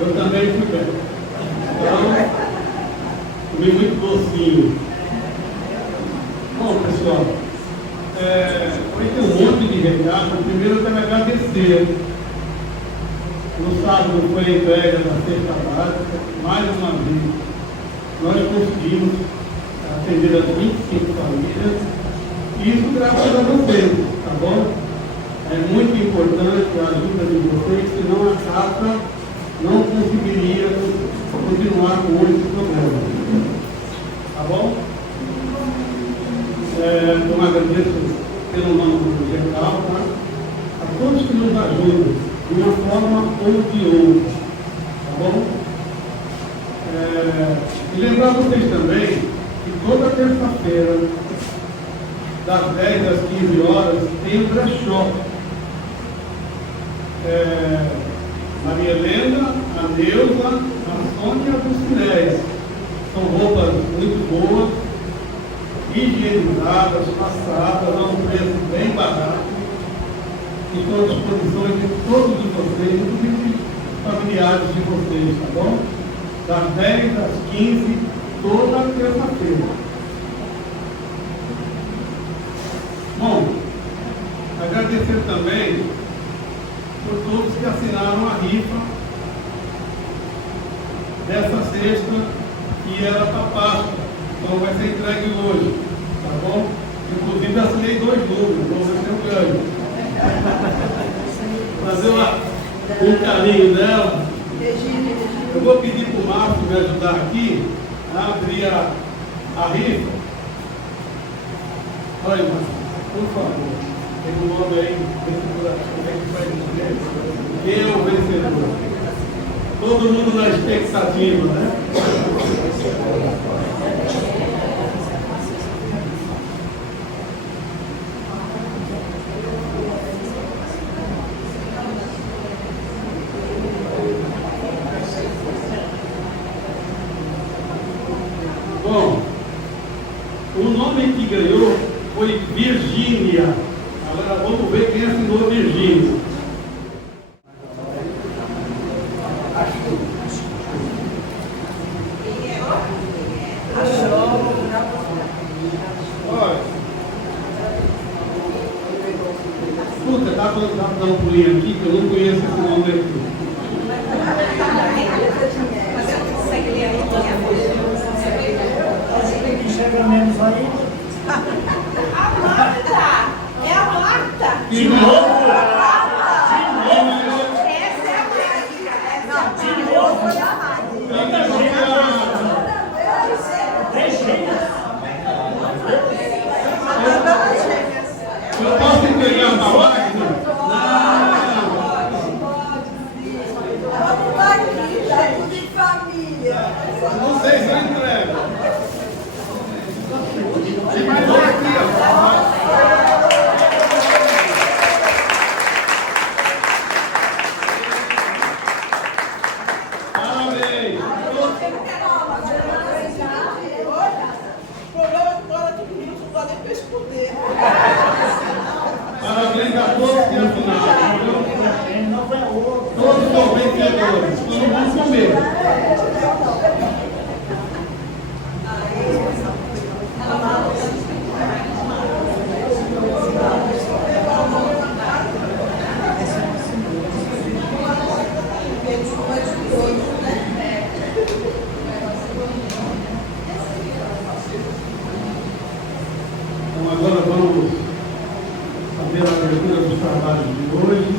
Eu também fui bem. Então, comi muito docinho. Bom, pessoal, hoje tem um monte de recado, mas primeiro eu quero agradecer. No sábado foi a entrega da cesta básica, mais uma vez. Nós conseguimos atender as 25 famílias, e isso graças a vocês, tá bom? É muito importante a ajuda de vocês, senão a casa não conseguiria continuar com esse problema. Tá bom? Eu agradeço pelo nome do geral, tá? A todos que nos ajudam, de uma forma ou de outra. Tá bom? E lembrar vocês também que toda terça-feira, das 10 às 15 horas, tem um brechó. Maria Helena, a Neuza, a Sônia e a Dulcinéia. São roupas muito boas, higienizadas, passadas, a um preço bem barato. E estão à disposição de todos vocês, inclusive familiares de vocês, tá bom? Das 10 às 15, toda terça-feira. Bom, agradecer também por todos que assinaram a rifa dessa sexta, que era para Páscoa. Então vai ser entregue hoje, tá bom? Inclusive assinei 2 números, vamos ver se eu ganho. Fazer um carinho dela. Eu vou pedir para o Marco me ajudar aqui a abrir a rifa. Olha, Marco, por favor. Tem um nome aí, quem é o vencedor? Todo mundo na expectativa, né? Bom, o nome que ganhou foi Virgínia. Agora vamos ver quem assinou Virgínia. Olha. Escuta, dá para dar um pulinho aqui, que eu não conheço esse nome aqui. Menos aí. A Marta! É a Marta! De novo? Essa é a Marta! De novo? Eu posso entregar uma máquina? Vamos lá aqui, tá tudo em família. Não sei se eu entrego. Tem mais um aqui, ó. Parabéns. O problema agora é que o menino não dá nem para esconder. Parabéns a todos que assinaram. Todos são vencedores. Todo mundo comer. Então agora vamos fazer a abertura dos trabalhos de hoje.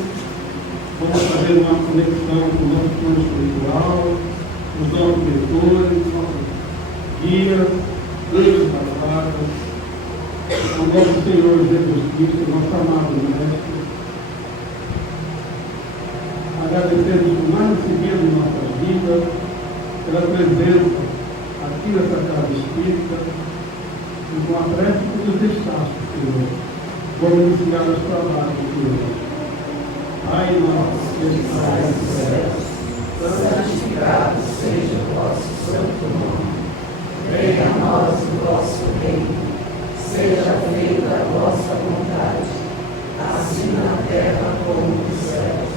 Vamos fazer uma conexão com o nosso plano espiritual, os nossos mentores, nossos guias, anjos das vagas, o nosso Senhor Jesus Cristo, nosso amado Mestre. Agradecemos por mais esse dia de nossas vidas, pela presença aqui nessa casa espírita, e com a prece que nos deixaste, Senhor. Vamos iniciar os trabalhos, Senhor. Pai nosso, que estás no céu, santificado seja o vosso santo nome. Venha a nós o vosso reino. Seja feita a vossa vontade, assim na terra como nos céus.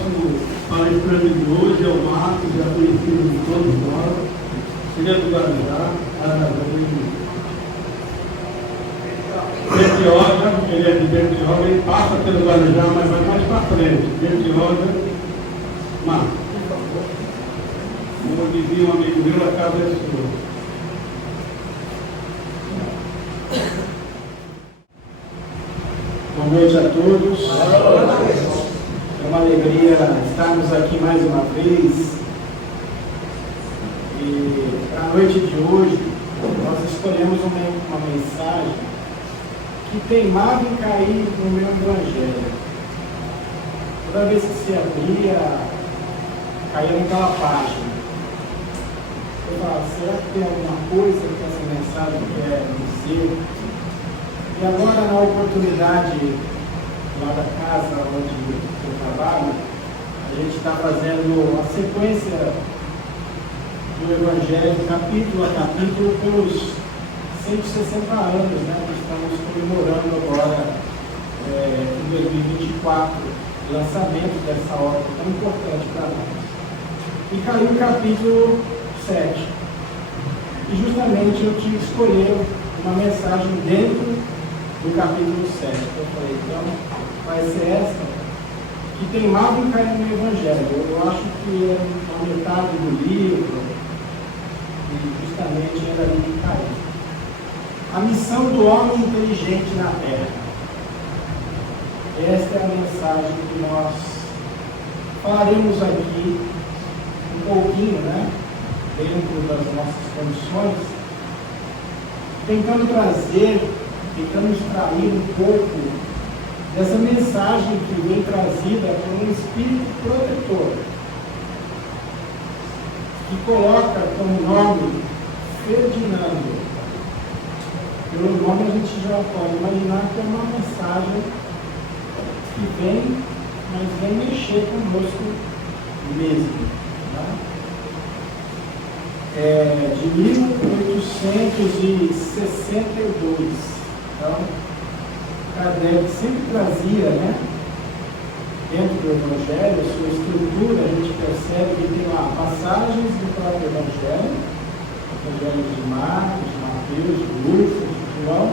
nosso palestrante de hoje é o Marcos, já conhecido de todos nós. Ele é do Guarujá, Bertioga, ele é de Bertioga, ele passa pelo Guarujá, mas vai mais para frente. Bertioga, Marcos. Como dizia um amigo meu, a casa é sua. Boa noite a todos. É uma alegria estarmos aqui mais uma vez. E para a noite de hoje, nós escolhemos uma mensagem que teimava em cair no meu evangelho. Toda vez que se abria, caía naquela página. Eu falava, será que tem alguma coisa que essa mensagem quer dizer? E agora, na oportunidade lá da casa onde eu trabalho, a gente está fazendo a sequência do Evangelho, capítulo a capítulo, pelos 160 anos, né, que estamos comemorando agora, em 2024, o lançamento dessa obra tão importante para nós. E caiu o capítulo 7. E justamente eu tive que escolher uma mensagem dentro do capítulo 7. Eu falei, então, vai ser essa que teimava em cair no Evangelho. Eu acho que é a metade do livro, e justamente era ali que caiu. A missão do homem inteligente na Terra. Esta é a mensagem que nós falaremos aqui um pouquinho, né? Dentro das nossas condições, tentando extrair um pouco dessa mensagem que vem trazida por um espírito protetor, que coloca como nome Ferdinando. Pelo nome a gente já pode imaginar que é uma mensagem que vem, mas vem mexer conosco mesmo. Tá? De 1862. Então, Kardec sempre trazia, né, dentro do Evangelho, a sua estrutura, a gente percebe que tem lá passagens do próprio Evangelho, Evangelho de Marcos, de Mateus, de Lucas, de João.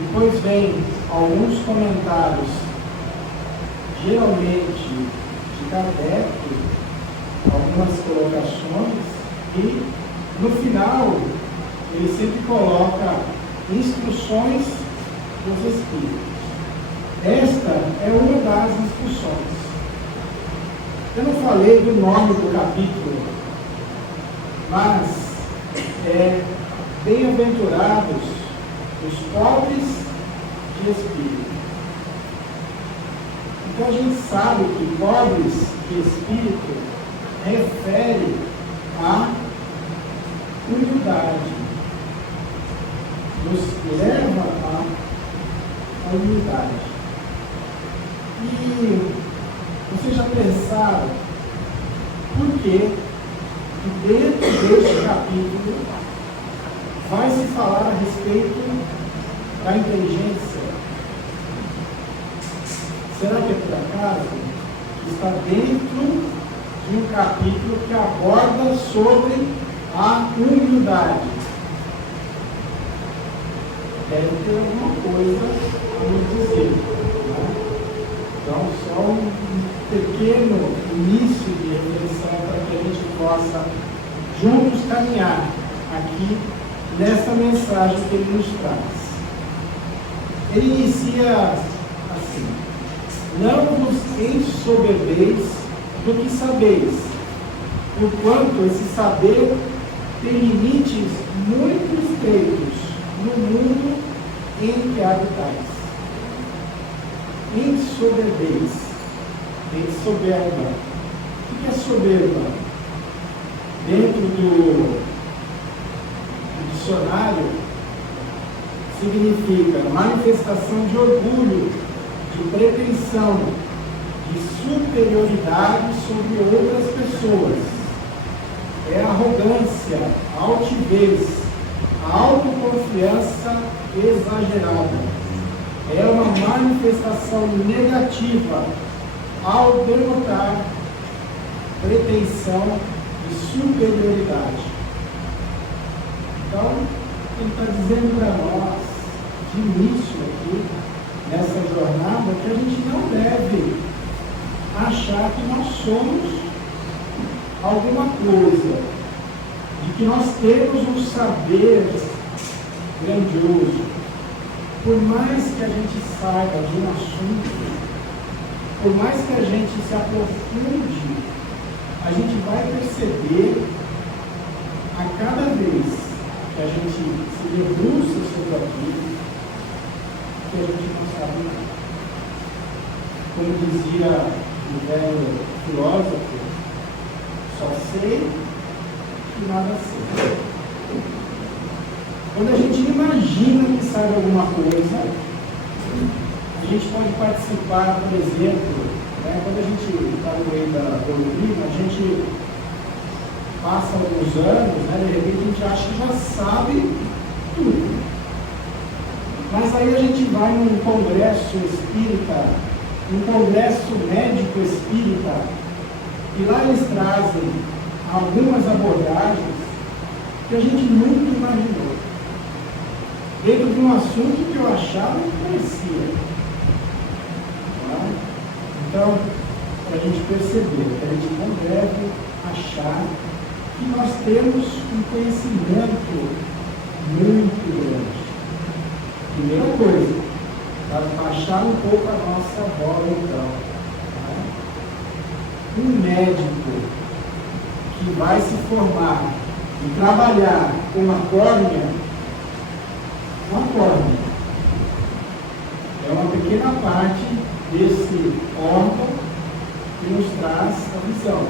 Depois vem alguns comentários, geralmente de Kardec, algumas colocações, e no final ele sempre coloca instruções dos Espíritos. Esta é uma das instruções. Eu não falei do nome do capítulo, mas bem-aventurados os pobres de espírito. Então a gente sabe que pobres de espírito refere à humildade, nos leva à humildade. E vocês já pensaram por que dentro deste capítulo vai se falar a respeito da inteligência? Será que é por acaso que está dentro de um capítulo que aborda sobre a humildade? Deve ter alguma coisa a nos dizer. Né? Então, só um pequeno início de reflexão para que a gente possa juntos caminhar aqui nessa mensagem que ele nos traz. Ele inicia assim: não vos ensoberbeis do que sabeis, porquanto esse saber tem limites muito estreitos no mundo em que habitais. Ensoberbeis, soberba. O que é soberba? Dentro do dicionário, significa manifestação de orgulho, de pretensão, de superioridade sobre outras pessoas. É arrogância, altivez, autoconfiança exagerada. É uma manifestação negativa ao denotar posição de superioridade. Então, ele está dizendo para nós, de início aqui, nessa jornada, que a gente não deve achar que nós somos alguma coisa, de que nós temos um saber grandioso. Por mais que a gente saiba de um assunto, por mais que a gente se aprofunde, a gente vai perceber a cada vez que a gente se debruça sobre aquilo, que a gente não sabe nada. Como dizia o velho filósofo, só sei que nada sei. Quando a gente imagina que sabe alguma coisa, a gente pode participar, por exemplo, quando a gente está no meio da doutrina, a gente passa alguns anos, de repente a gente acha que já sabe tudo. Mas aí a gente vai num congresso espírita, num congresso médico espírita, e lá eles trazem algumas abordagens que a gente nunca imaginou, dentro de um assunto que eu achava que conhecia. Então, para a gente perceber que a gente não deve achar que nós temos um conhecimento muito grande. Primeira coisa, para baixar um pouco a nossa bola, então. Um médico que vai se formar e trabalhar com uma córnea é uma pequena parte desse órgão que nos traz a visão.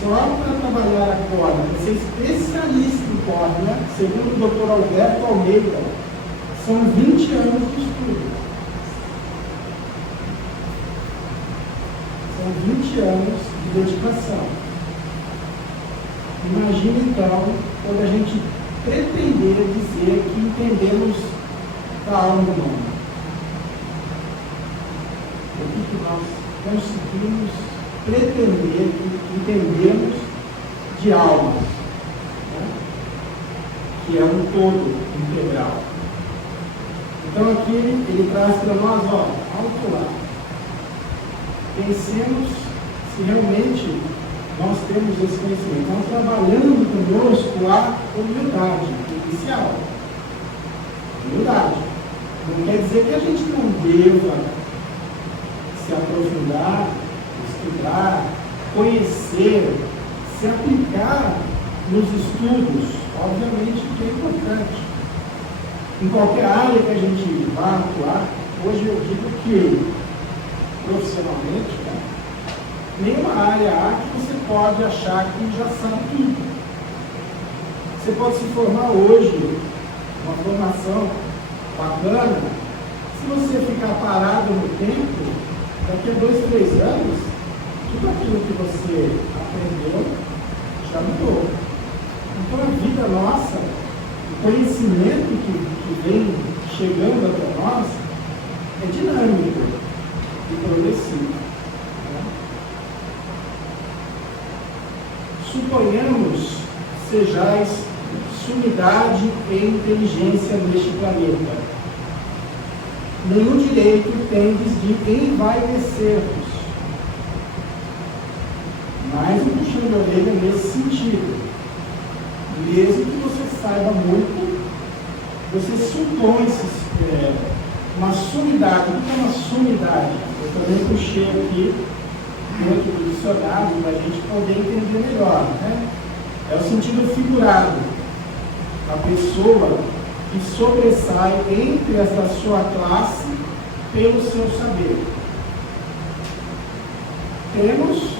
Só para trabalhar a córnea, para ser especialista em córnea, segundo o Dr. Alberto Almeida, são 20 anos de estudo. São 20 anos de dedicação. Imagine então, quando a gente pretender dizer que entendemos da alma humana. O que nós conseguimos pretender que entendemos de almas, que é um todo integral. Então aqui ele traz para nós, alto lá. Pensemos se realmente nós temos esse conhecimento. Estamos trabalhando conosco a humildade inicial. Humildade. Não quer dizer que a gente não deva se aprofundar, estudar, conhecer, se aplicar nos estudos. Obviamente que é importante. Em qualquer área que a gente vá atuar, hoje eu digo que, profissionalmente, nenhuma área há que você pode achar que já sabe tudo. Você pode se formar hoje, uma formação bacana, se você ficar parado no tempo, daqui a 2, 3 anos, tudo aquilo que você aprendeu já mudou. Então a vida nossa, o conhecimento que vem chegando até nós, é dinâmico e progressivo. Suponhamos sejais sumidade e inteligência neste planeta. Nenhum direito tendes de envaidecer-vos. Mais um puxão de orelha nesse sentido. Mesmo que você saiba muito, você supõe uma sumidade. O que é uma sumidade? Eu também puxei aqui dentro do dicionário para a gente poder entender melhor. É o sentido figurado. A pessoa que sobressai entre as da sua classe pelo seu saber. Temos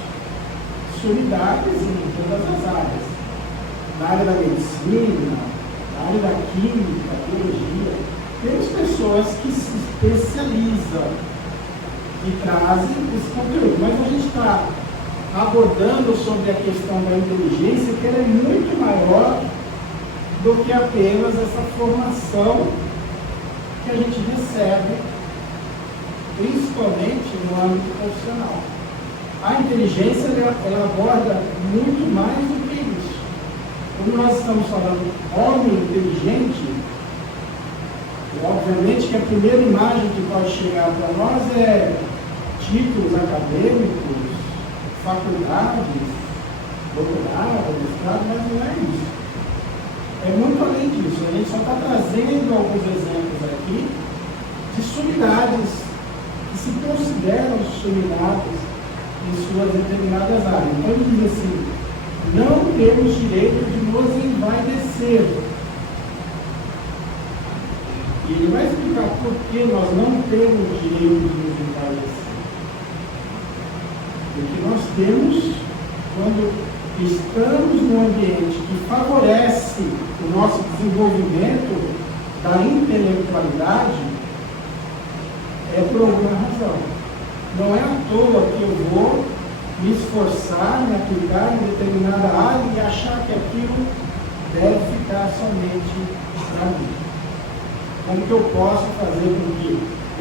sumidades em todas as áreas. Na área da medicina, na área da química, da biologia, temos pessoas que se especializam e trazem esse conteúdo. Mas a gente está abordando sobre a questão da inteligência, que ela é muito maior do que apenas essa formação que a gente recebe, principalmente no âmbito profissional. A inteligência, ela aborda muito mais do que isso. Quando nós estamos falando homem inteligente, obviamente que a primeira imagem que pode chegar para nós é títulos acadêmicos, faculdades, doutorado, mestrado, mas não é isso. É muito além disso. A gente só está trazendo alguns exemplos aqui de sumidades que se consideram sumidades em suas determinadas áreas. Então ele diz assim: não temos direito de nos envaidecer. E ele vai explicar por que nós não temos direito de nos envaidecer. Porque nós temos, quando estamos num ambiente que favorece o nosso desenvolvimento da intelectualidade, é por alguma razão. Não é à toa que eu vou me esforçar, me aplicar em determinada área e achar que aquilo deve ficar somente para mim. Como que eu posso fazer com que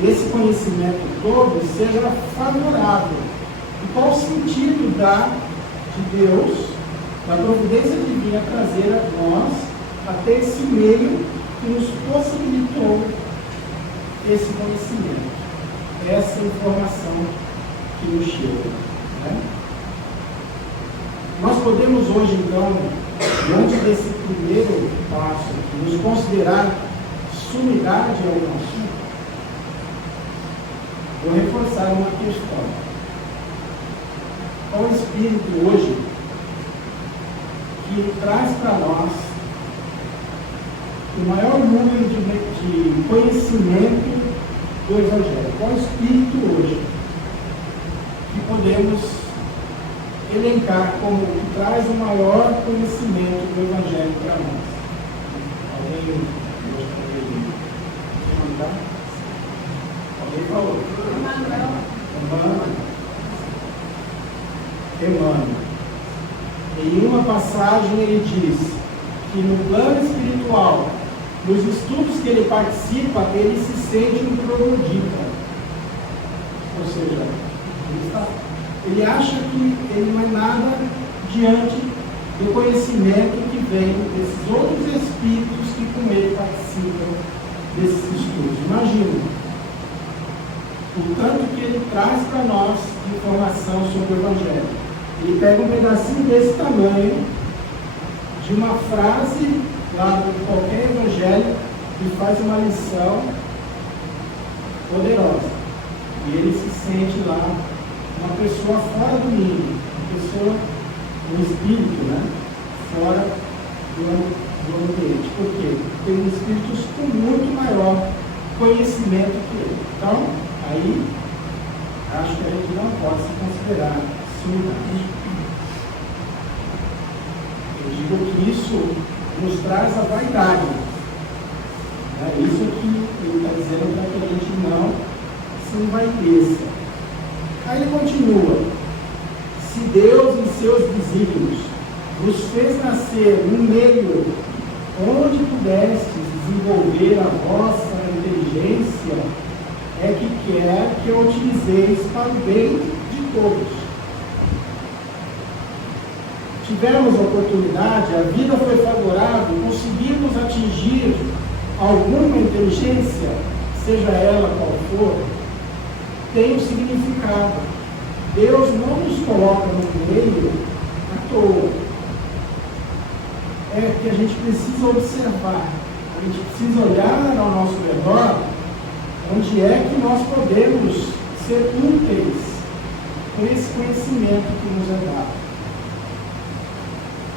esse conhecimento todo seja favorável? E qual o sentido de Deus, da providência divina, trazer a nós até esse meio que nos possibilitou esse conhecimento, essa informação que nos chega, né? Nós podemos hoje, então, diante desse primeiro passo, nos considerar sumidade ao assunto. Vou reforçar uma questão. Qual o Espírito hoje que traz para nós o maior número de conhecimento do Evangelho? Qual o Espírito hoje que podemos elencar como que traz o maior conhecimento do Evangelho para nós? Alguém falou? Emmanuel. Em uma passagem ele diz que no plano espiritual, nos estudos que ele participa, ele se sente um troglodita. Ou seja, ele acha que ele não é nada diante do conhecimento que vem desses outros espíritos que com ele participam desses estudos. Imagina o tanto que ele traz para nós de informação sobre o Evangelho. Ele pega um pedacinho desse tamanho, de uma frase lá de qualquer Evangelho, e faz uma lição poderosa. E ele se sente lá uma pessoa fora do mundo, uma pessoa, um espírito, né? Fora do ambiente. Por quê? Porque tem espíritos com muito maior conhecimento que ele. Então, aí, acho que a gente não pode se considerar sumidade. Eu digo que isso nos traz a vaidade. É isso que ele está dizendo para que a gente não se envaideça. Aí ele continua: se Deus, em seus desígnios, vos fez nascer no meio onde pudestes desenvolver a vossa inteligência, é que quer que eu utilizeis para o bem de todos. Tivemos a oportunidade, a vida foi favorável, conseguimos atingir alguma inteligência, seja ela qual for, tem um significado. Deus não nos coloca no meio à toa. É que a gente precisa observar, a gente precisa olhar ao nosso redor, onde é que nós podemos ser úteis com esse conhecimento que nos é dado.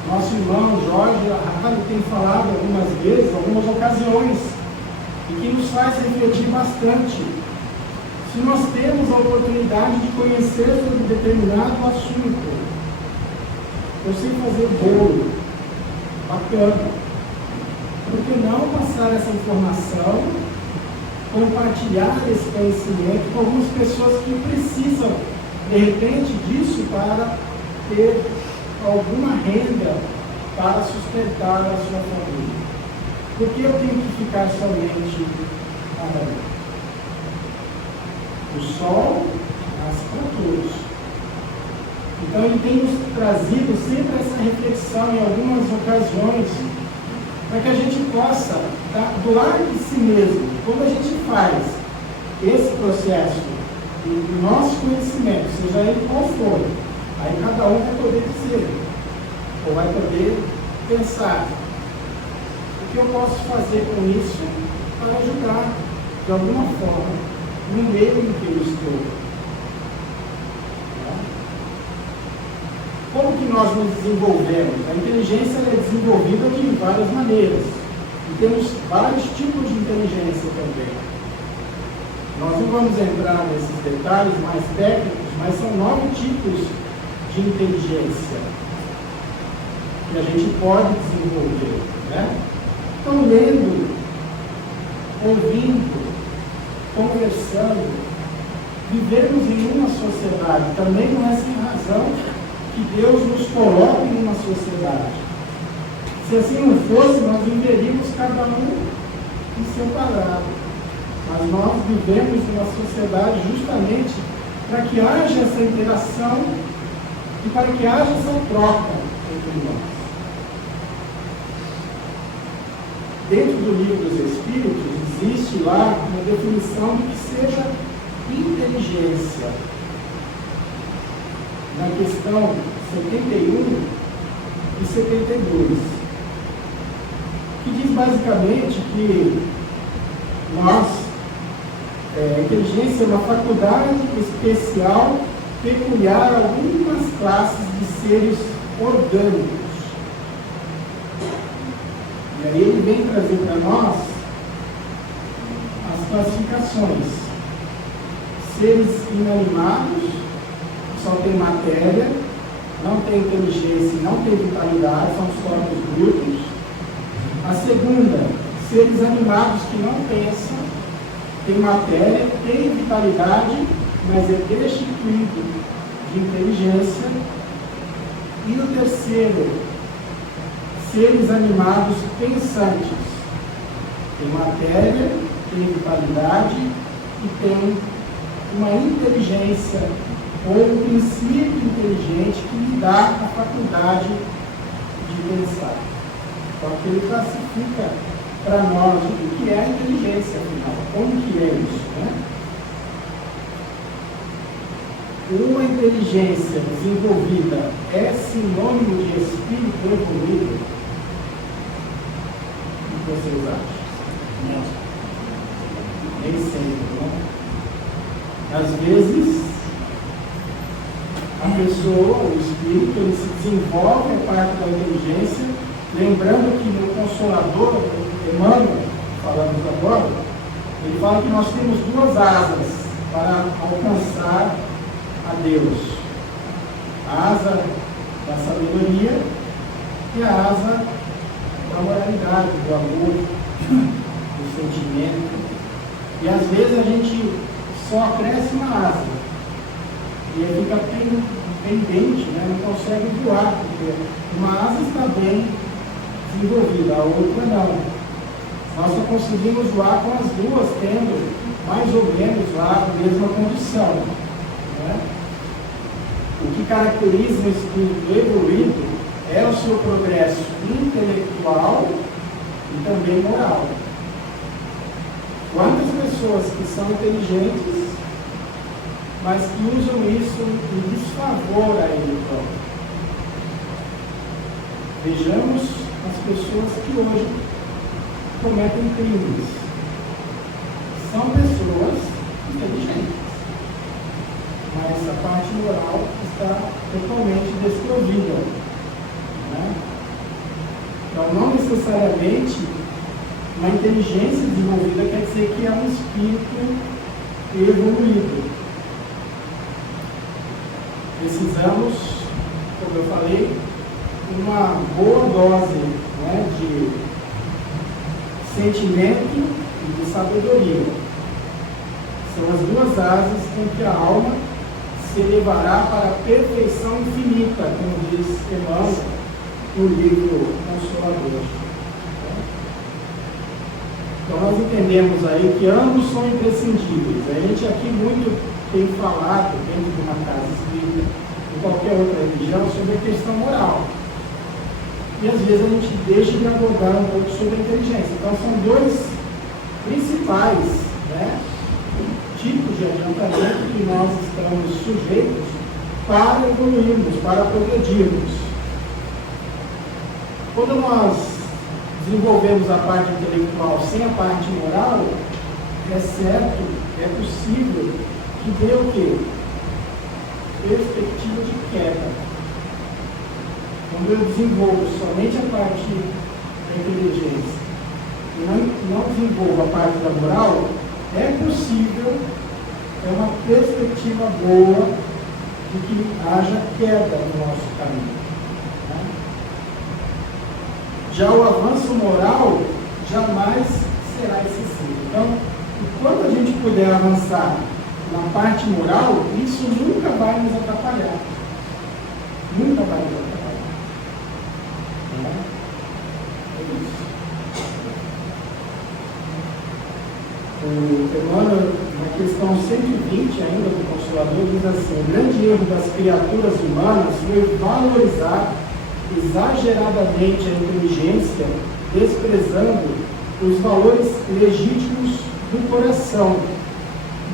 Nosso irmão Jorge Arrado tem falado algumas vezes, algumas ocasiões, e que nos faz refletir bastante. Se nós temos a oportunidade de conhecer sobre determinado assunto, eu sei fazer bolo, bacana, por que não passar essa informação, compartilhar esse conhecimento com algumas pessoas que precisam, de repente, disso para ter alguma renda para sustentar a sua família? Por que eu tenho que ficar somente trabalhando? O sol nasce para todos. Então ele tem nos trazido sempre essa reflexão em algumas ocasiões, para que a gente possa, doar de si mesmo. Quando a gente faz esse processo do nosso conhecimento, seja ele qual for, aí cada um vai poder dizer, ou vai poder pensar, o que eu posso fazer com isso para ajudar, de alguma forma, no meio em que eu estou. Como que nós nos desenvolvemos? A inteligência é desenvolvida de várias maneiras. E temos vários tipos de inteligência também. Nós não vamos entrar nesses detalhes mais técnicos, mas são 9 tipos de inteligência que a gente pode desenvolver. Né? Então, lendo, ouvindo, conversando, vivemos em uma sociedade. Também não é sem razão que Deus nos coloque em uma sociedade. Se assim não fosse, nós viveríamos cada um em seu quadrado. Mas nós vivemos numa sociedade justamente para que haja essa interação e para que haja essa troca entre nós. Dentro do livro dos Espíritos, existe lá uma definição do que seja inteligência. Na questão 71 e 72, que diz basicamente que a inteligência é uma faculdade especial peculiar a algumas classes de seres orgânicos. E aí ele vem trazer para nós as classificações: seres inanimados, só tem matéria, não tem inteligência e não tem vitalidade, são os corpos brutos. A segunda, seres animados que não pensam, tem matéria, tem vitalidade, mas é destituído de inteligência. E o terceiro, seres animados pensantes, tem matéria, tem vitalidade e tem uma inteligência ou um princípio inteligente que lhe dá a faculdade de pensar. Então, que ele classifica para nós o que é a inteligência, afinal. Como que é isso, né? Uma inteligência desenvolvida é sinônimo de espírito evoluído? O que vocês acham? Não. Nem sempre, né? Às vezes, a pessoa, o espírito, ele se desenvolve a parte da inteligência, lembrando que no Consolador, Emmanuel, falamos agora, ele fala que nós temos 2 asas para alcançar a Deus: a asa da sabedoria e a asa da moralidade, do amor, do sentimento. E às vezes a gente só cresce uma asa e aí fica pendente, né? Não consegue voar, porque uma asa está bem desenvolvida, a outra não. Nós só conseguimos voar com as duas tendo mais ou menos lá a mesma condição, né? O que caracteriza o espírito evoluído é o seu progresso intelectual e também moral. Quantas pessoas que são inteligentes, mas que usam isso em desfavor a ele próprio? Vejamos as pessoas que hoje cometem crimes. São pessoas inteligentes, mas a parte moral está totalmente desprovida, né? Então, não necessariamente uma inteligência desenvolvida quer dizer que é um espírito evoluído. Precisamos, como eu falei, uma boa dose, né, de sentimento e de sabedoria. São as 2 asas com que a alma se elevará para a perfeição infinita, como diz Emmanuel no livro Consolador. Então nós entendemos aí que ambos são imprescindíveis. A gente aqui muito tem falado dentro de uma casa espírita, qualquer outra religião sobre a questão moral. E às vezes a gente deixa de abordar um pouco sobre a inteligência. Então são dois principais, né, tipos de adiantamento que nós estamos sujeitos para evoluirmos, para progredirmos. Quando nós desenvolvemos a parte intelectual sem a parte moral, é certo, é possível que dê o quê? Perspectiva de queda. Quando eu desenvolvo somente a parte da inteligência e não desenvolvo a parte da moral, é possível, é uma perspectiva boa de que haja queda no nosso caminho. Né? Já o avanço moral jamais será excessivo. Então, enquanto a gente puder avançar na parte moral, isso nunca vai nos atrapalhar. Nunca vai nos atrapalhar. É isso. O Emmanuel, na questão 120 ainda do Consolador, diz assim: o grande erro das criaturas humanas foi valorizar exageradamente a inteligência, desprezando os valores legítimos do coração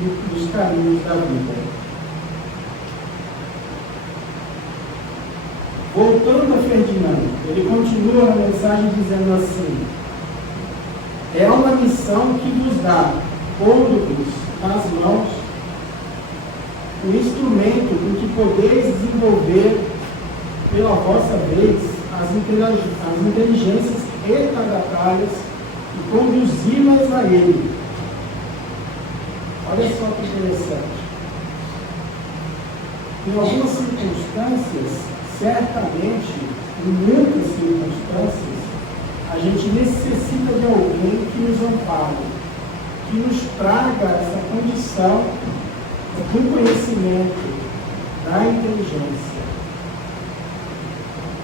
dos caminhos da vida. Voltando a Ferdinando, ele continua na mensagem dizendo assim: é uma missão que vos dá, pondo-vos nas mãos, o instrumento com que podeis desenvolver pela vossa vez as inteligências retardatárias e conduzi-las a ele. Olha só que interessante. Em algumas circunstâncias, certamente, em muitas circunstâncias, a gente necessita de alguém que nos ampare, que nos traga essa condição do conhecimento, da inteligência.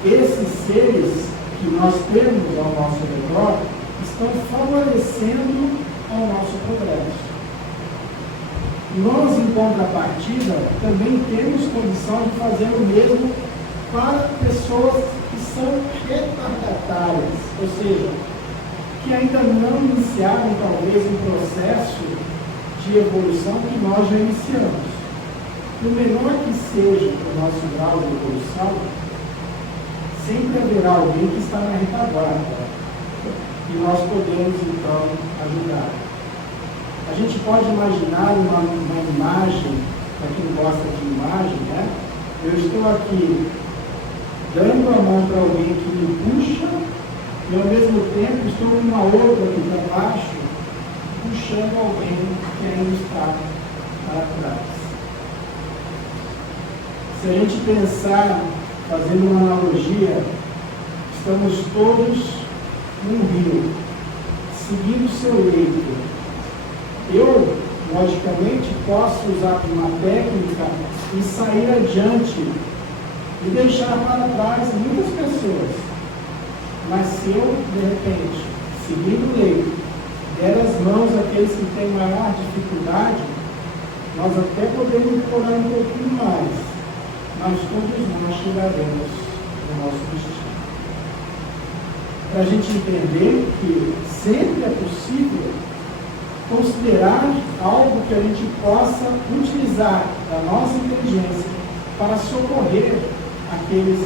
Esses seres que nós temos ao nosso redor estão favorecendo ao nosso progresso. Nós, em contrapartida, também temos condição de fazer o mesmo para pessoas que são retardatárias, ou seja, que ainda não iniciaram talvez um processo de evolução que nós já iniciamos. No menor que seja o nosso grau de evolução, sempre haverá alguém que está na retaguarda e nós podemos então ajudar. A gente pode imaginar uma imagem, para quem gosta de imagem, né? Eu estou aqui dando a mão para alguém que me puxa e ao mesmo tempo estou com uma outra aqui para baixo, puxando alguém que ainda está para trás. Se a gente pensar, fazendo uma analogia, estamos todos num rio, seguindo o seu leito. Eu, logicamente, posso usar uma técnica e sair adiante e deixar para trás muitas pessoas. Mas se eu, de repente, seguindo o leito, der as mãos àqueles que têm maior dificuldade, nós até podemos explorar um pouquinho mais, mas todos nós chegaremos no nosso destino. Para a gente entender que sempre é possível considerar algo que a gente possa utilizar da nossa inteligência para socorrer aqueles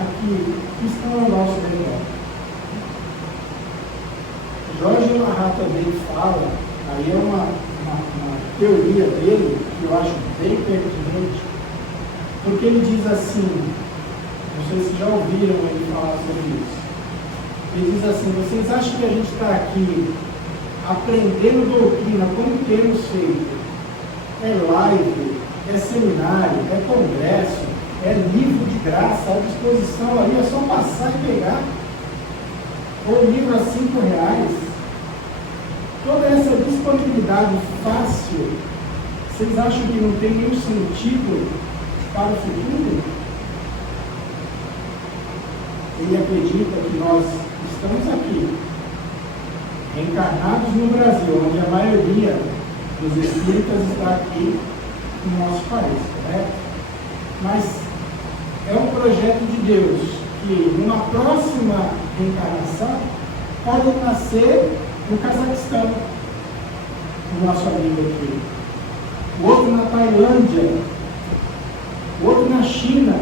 aqui que estão ao nosso redor. Jorge Marat também fala, aí é uma teoria dele que eu acho bem pertinente, porque ele diz assim, não sei se já ouviram ele falar sobre isso, ele diz assim: vocês acham que a gente está aqui aprendendo doutrina como temos feito? É live, é seminário, é congresso, é livro de graça à disposição ali, é só passar e pegar. Ou livro a R$5. Toda essa disponibilidade fácil, vocês acham que não tem nenhum sentido para o futuro? Ele acredita que nós estamos aqui, encarnados no Brasil, onde a maioria dos espíritas está aqui no nosso país, correto? Mas é um projeto de Deus que, numa próxima reencarnação, pode nascer no Cazaquistão, o nosso amigo aqui, o outro na Tailândia, o outro na China,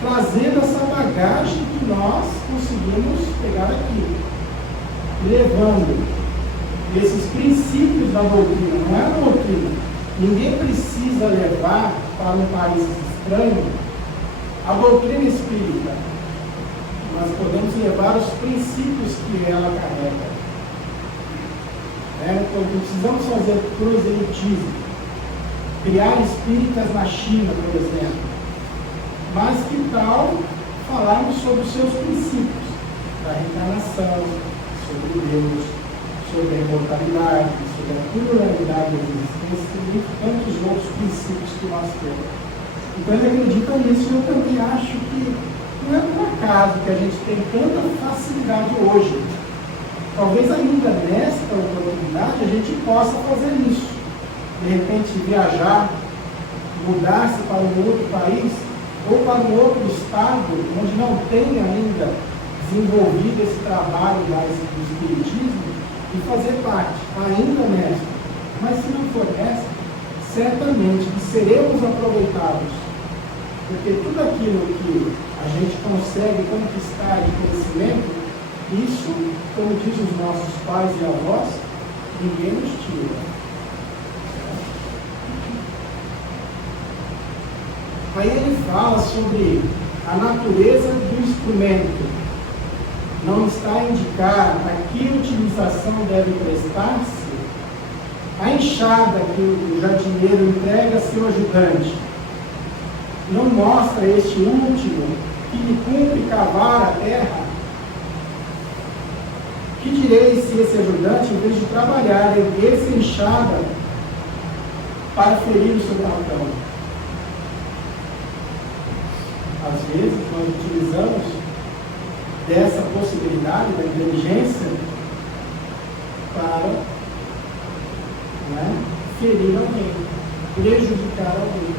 trazendo essa bagagem que nós conseguimos pegar aqui, levando esses princípios da doutrina. Não é a doutrina. Ninguém precisa levar para um país estranho a doutrina espírita. Nós podemos levar os princípios que ela carrega. Então, precisamos fazer proselitismo, criar espíritas na China, por exemplo. Mas que tal falarmos sobre os seus princípios, da reencarnação, sobre Deus, sobre a imortalidade, sobre a pluralidade da existência e tantos outros princípios que nós temos. Então ele acredita nisso, e eu também acho que não é por acaso que a gente tem tanta facilidade hoje. Talvez ainda nesta oportunidade a gente possa fazer isso. De repente viajar, mudar-se para um outro país, ou para um outro estado, onde não tem ainda desenvolvido esse trabalho mais do espiritismo, e fazer parte, ainda nesta. Mas se não for nesta, certamente que seremos aproveitados, porque tudo aquilo que a gente consegue conquistar de conhecimento, isso, como diz os nossos pais e avós, ninguém nos tira. Aí ele fala sobre a natureza do instrumento. Não está a indicar a que utilização deve prestar-se a enxada que o jardineiro entrega a seu ajudante. Não mostra este último que lhe cumpre cavar a terra? Que direi se esse ajudante, em vez de trabalhar, erguesse a enxada para ferir o seu patrão? Às vezes, nós utilizamos dessa possibilidade da inteligência para ferir alguém, prejudicar alguém.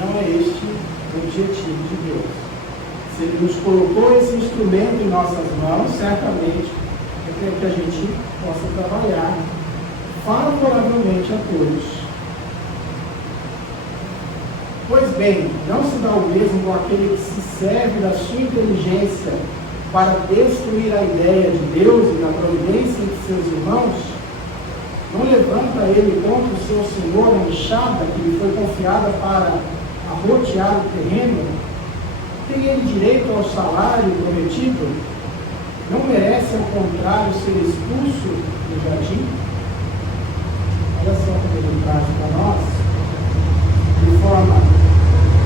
Não é este o objetivo de Deus. Se Ele nos colocou esse instrumento em nossas mãos, certamente é para que a gente possa trabalhar favoravelmente a todos. Pois bem, não se dá o mesmo com aquele que se serve da sua inteligência para destruir a ideia de Deus e da providência de seus irmãos? Não levanta ele contra o seu senhor a enxada que lhe foi confiada para arrotear o terreno? Tem ele direito ao salário prometido? Não merece, ao contrário, ser expulso do jardim? Olha só como ele traz para nós, de forma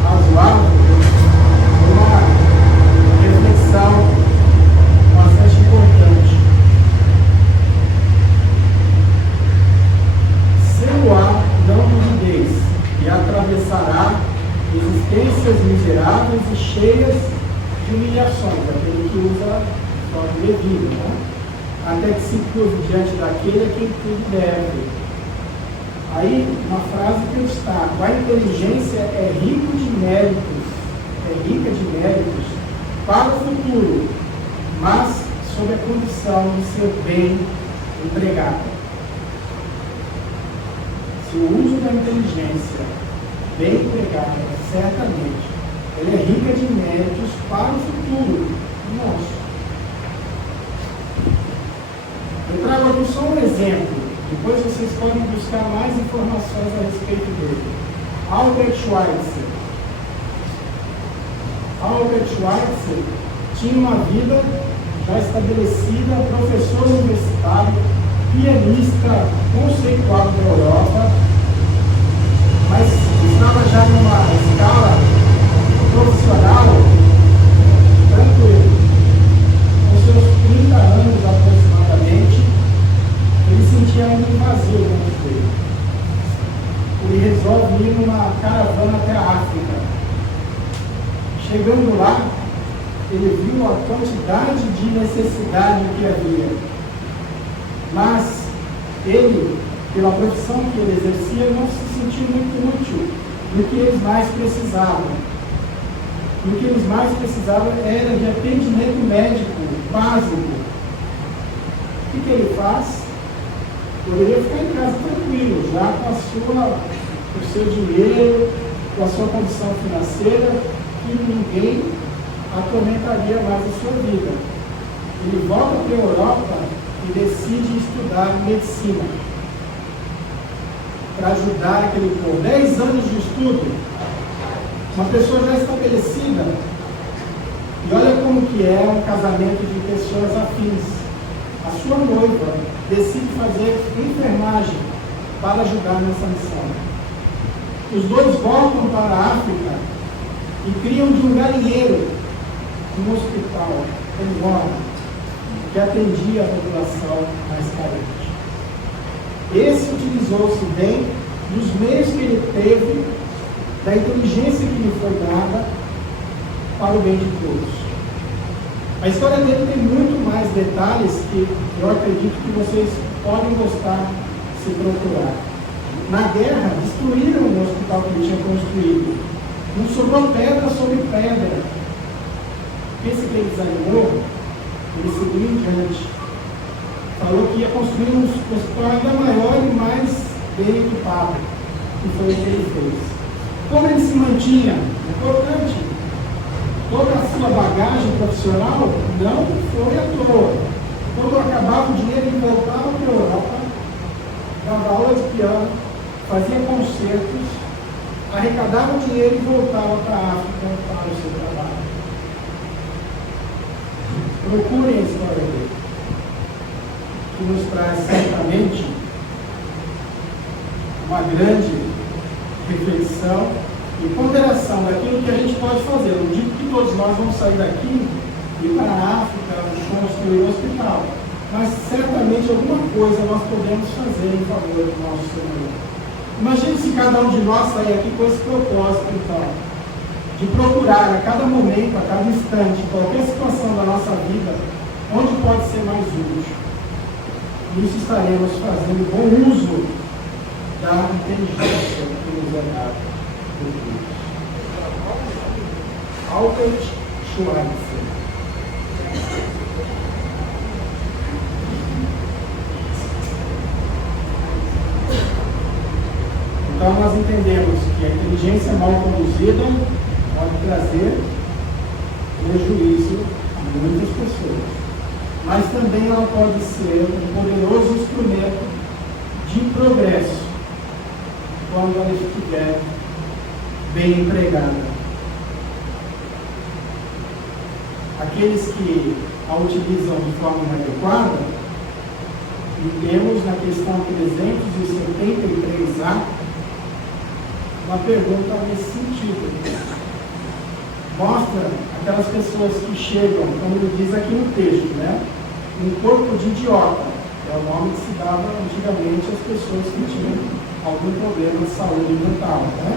razoável, uma reflexão bastante importante. Selo-á, não duvideis, e atravessará existências miseráveis e cheias de humilhações, aquele que usa o próprio devido, até que se curve diante daquele a quem tudo deve. Aí, uma frase que eu destaco: a inteligência é rica de méritos para o futuro, mas sob a condição de ser bem empregada. Se o uso da inteligência bem empregada, certamente, ela é rica de méritos para o futuro nosso. Eu trago aqui só um exemplo. Depois vocês podem buscar mais informações a respeito dele. Albert Schweitzer. Albert Schweitzer tinha uma vida já estabelecida, professor universitário, pianista conceituado da Europa, mas estava já numa escala profissional tranquilo. Com seus 30 anos aproximadamente, ele sentia ainda um vazio dentro dele. Ele resolve ir numa caravana até a África. Chegando lá, ele viu a quantidade de necessidade que havia. Mas ele, pela profissão que ele exercia, não se sentiu muito útil no que eles mais precisavam. E o que eles mais precisavam era de atendimento médico básico. O que ele faz? Poderia ficar em casa tranquilo, já com o seu dinheiro, com a sua condição financeira, que ninguém atormentaria mais a sua vida. Ele volta para a Europa e decide estudar medicina para ajudar aquele povo. 10 anos de estudo, uma pessoa já estabelecida. E olha como que é um casamento de pessoas afins. A sua noiva decide fazer enfermagem para ajudar nessa missão. Os dois voltam para a África e criam de um galinheiro um hospital enorme que atendia a população mais carente. Esse utilizou-se bem dos meios que ele teve, da inteligência que lhe foi dada para o bem de todos. A história dele tem muito mais detalhes que eu acredito que vocês podem gostar se procurar. Na guerra, destruíram o hospital que ele tinha construído. Não sobrou pedra sobre pedra. Esse que ele desanimou, ele seguiu em diante. Falou que ia construir um hospital ainda maior e mais bem equipado. E foi o que ele fez. Como ele se mantinha? É importante. Toda a sua bagagem profissional não foi à toa. Quando acabava o dinheiro, ele voltava para a Europa, dava aula de piano, fazia concertos, arrecadava o dinheiro e voltava para a África para o seu trabalho. Procurem a história dele, que nos traz certamente uma grande reflexão e ponderação daquilo que a gente pode fazer. Eu digo que todos nós vamos sair daqui e ir para a África, construir um hospital, mas certamente alguma coisa nós podemos fazer em favor do nosso Senhor. Imagine se cada um de nós sair aqui com esse propósito, então, de procurar a cada momento, a cada instante, qualquer situação da nossa vida, onde pode ser mais útil. Isso estaremos fazendo bom uso da inteligência que nos é dada. Albert Schweitzer. Então nós entendemos que a inteligência mal conduzida pode trazer prejuízo a muitas pessoas, mas também ela pode ser um poderoso instrumento de progresso quando ela estiver bem empregada. Aqueles que a utilizam de forma inadequada, e temos na questão 373A uma pergunta nesse sentido. Mostra aquelas pessoas que chegam, como ele diz aqui no texto, né? Um corpo de idiota, é o nome que se dava antigamente às pessoas que tinham algum problema de saúde mental, né?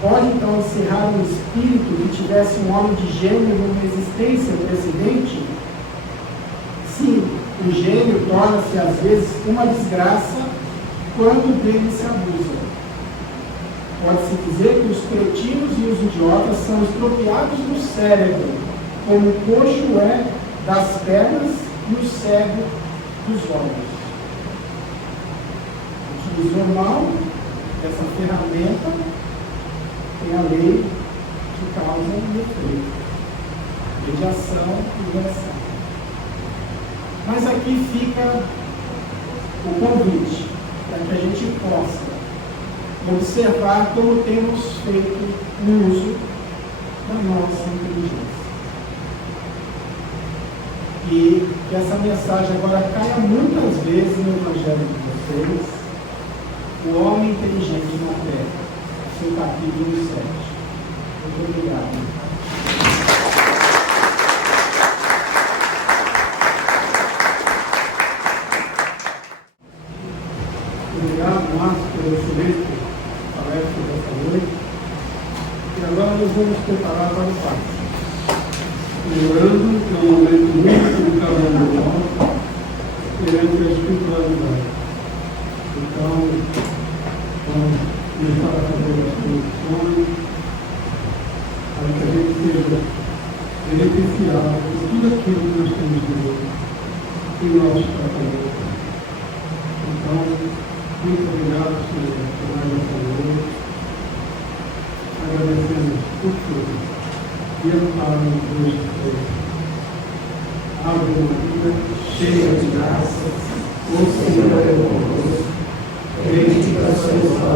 Pode então encerrar um espírito que tivesse um homem de gênio numa existência precedente? Sim, o gênio torna-se às vezes uma desgraça quando dele se abusa. Pode-se dizer que os cretinos e os idiotas são estropiados no cérebro, como o coxo é das pernas e o cego dos olhos. Utilizou mal essa ferramenta, tem a lei de causa e efeito, mediação e reação. Mas aqui fica o convite para que a gente possa observar como temos feito o uso da nossa inteligência. E que essa mensagem agora caia muitas vezes no Evangelho de vocês, o homem inteligente na terra, seu capítulo 7. Muito obrigado. Obrigado, Márcio, pelo excelente palestra dessa noite. E agora nós vamos preparar para o passe. Lembrando que é um momento muito de cada um de nós, perante a espiritualidade. Então, vamos começar a fazer as condições para que a gente seja beneficiado por tudo aquilo que nós temos de ver em nossos tratamentos. Então, muito obrigado, Senhor, por mais essa noite. Agradecemos por tudo. E amparo em Cristo Jesus. Ave Maria, cheia de graça, o Senhor é convosco. Bendita sois vós